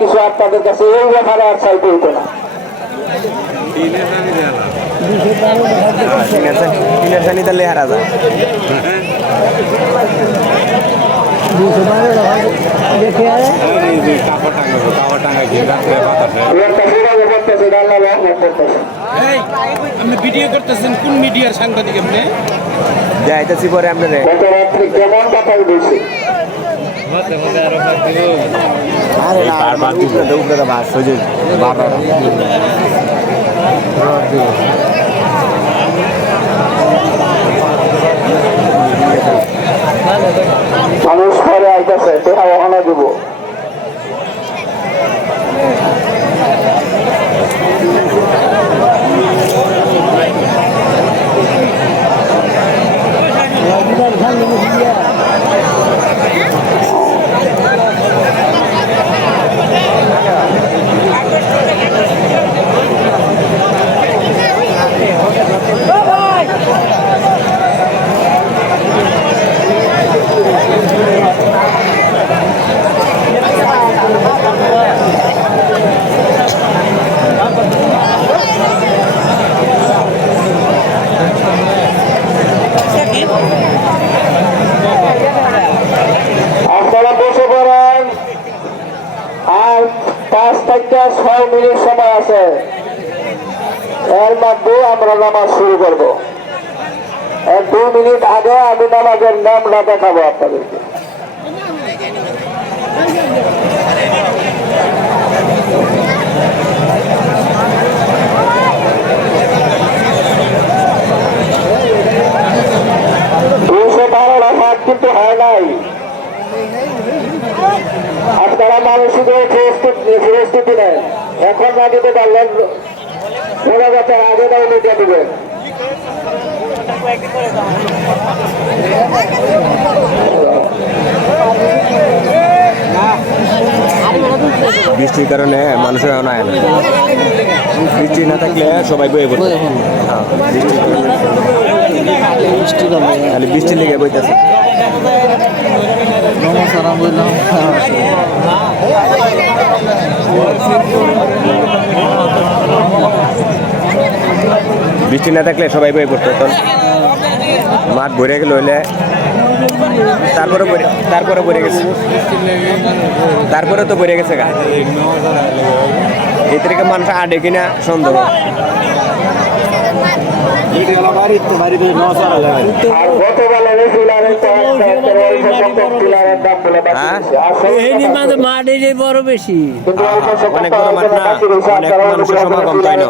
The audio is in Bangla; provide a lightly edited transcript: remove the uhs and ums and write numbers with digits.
কিছু আপনাদের কাছে এই ব্যাপারে আর চাইতে হইতো না। ভিডিও করতেছেন কোন মিডিয়ার সাংবাদিক আপনি? যাইতেছি পরে আপনাদের কেমন কথা বলছি মানুষ পরে আইতেছে দেখা ওখানে দিব। আপনারা বসে পড়েন, আর 5 থেকে 6 মিনিট সময় আছে, এর মধ্যে আমরা নামাজ শুরু করব। 2 মিনিট আগে আমি নামাজের নামটা দেখাবো আপনাদেরকে। কিন্তু হয় নাই, আপনারা মানসিক পরিস্থিতি নেই, এখন না দিতে পারলেন ওরা যাতে আগে দাও লিখে দিবেন। বৃষ্টির কারণে মানুষের না বৃষ্টি না থাকলে সবাই বয়ে পড়বে। খালি বৃষ্টি লেগে বইতেছে। বৃষ্টি না থাকলে সবাই বয়ে পড়তো, তখন মাঠ ভরে গেল হইলে তারপরে ভরে গেছে, তারপরে তো ভরে গেছে গা। এই থেকে মানুষ আডে কিনা সন্দেহ। মাঠে বড় বেশি অনেক বড় মাঠ না, অনেক মানুষের সমাগম তাই না।